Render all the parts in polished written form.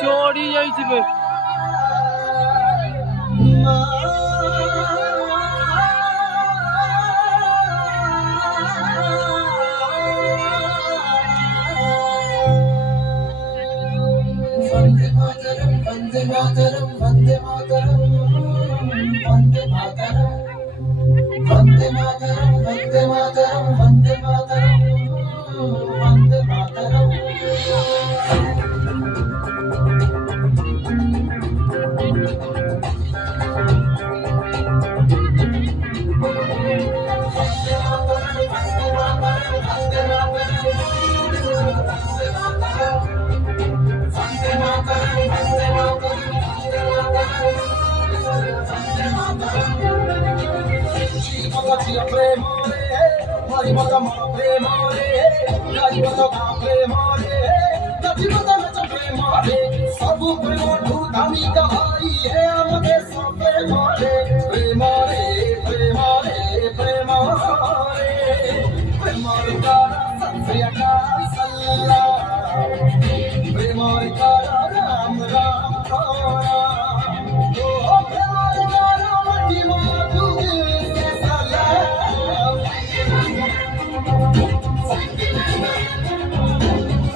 चढ़ी जाइए वंदे मातरम वंदे मातरम वंदे मातरम वंदे मातरम वंदे मातरम वंदे मातरम वंदे मातरम वंदे मातरम सबु प्रेम धूतामी कहाई है आमके सब प्रेम रे प्रेम रे प्रेम रे प्रेम रे कारा सत्सयका सल्ला प्रेम रे कारा राम राम कारा ओ प्रेम रे कारा मटी माधु दिल से सलाम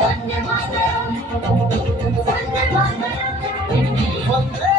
वंदे मातरम वंदे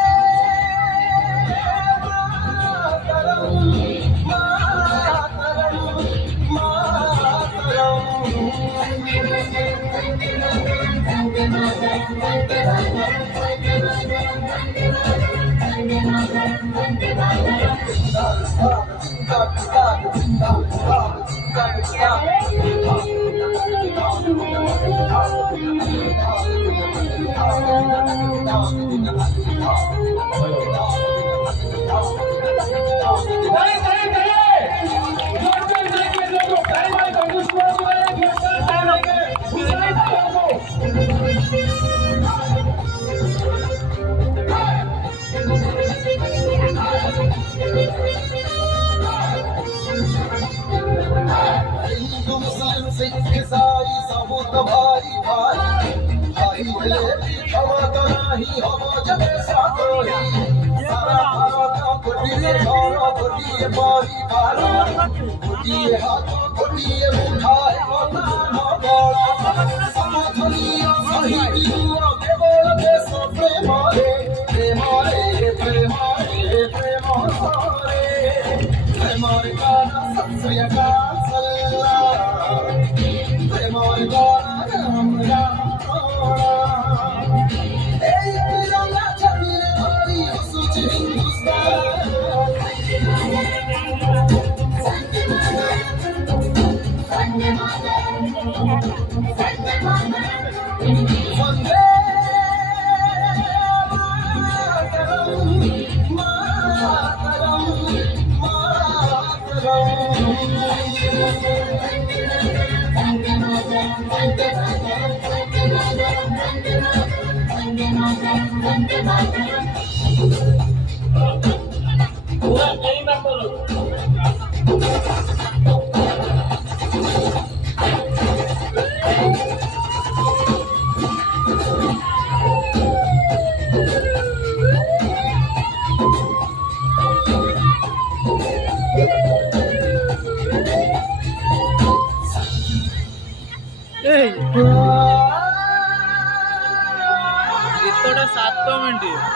गीतटा 7 मिनिट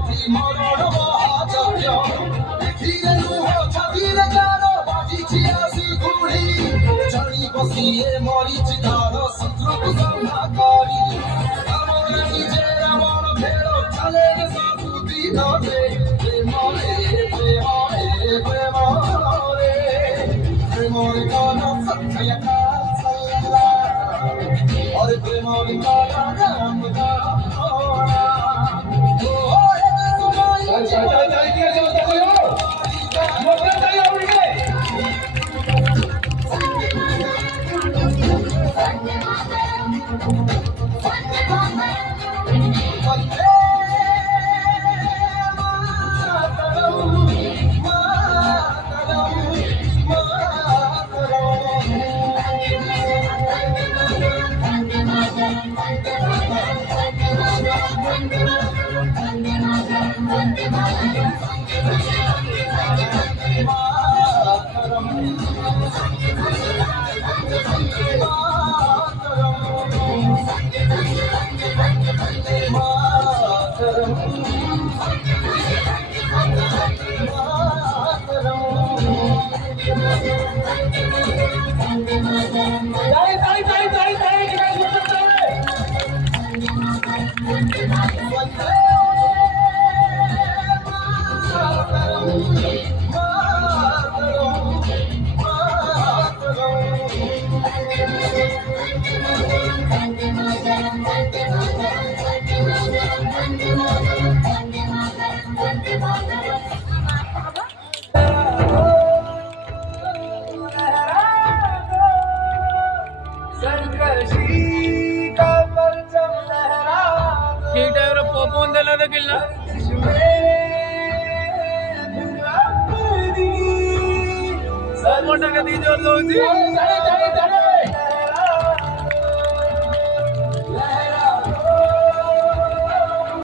ଏଠି ମରଣ ମହାଯଜ୍ଞ ଏଥିରେ ଲୁହ ଛାତିରେ ଯାର ବାଜିଛି ଆସି ଗୁଳି ଜାଣିବ ସିଏ ମରିଛି ତାର ଶତ୍ରୁକୁ ସାମ୍ନା କରି ଆମର ନିଜେ ରାବଣ ଖେଳ ଚାଲେ ସବୁଦିନରେ ପ୍ରେମରେ ପ୍ରେମରେ ପ୍ରେମରେ ପ୍ରେମରେ କଣ ସତ୍ୟ କାଲା और प्रेमोरी काला राम राम ठीक टाइम रे पवन देला देखिला सब मोटा के दी जोर दउची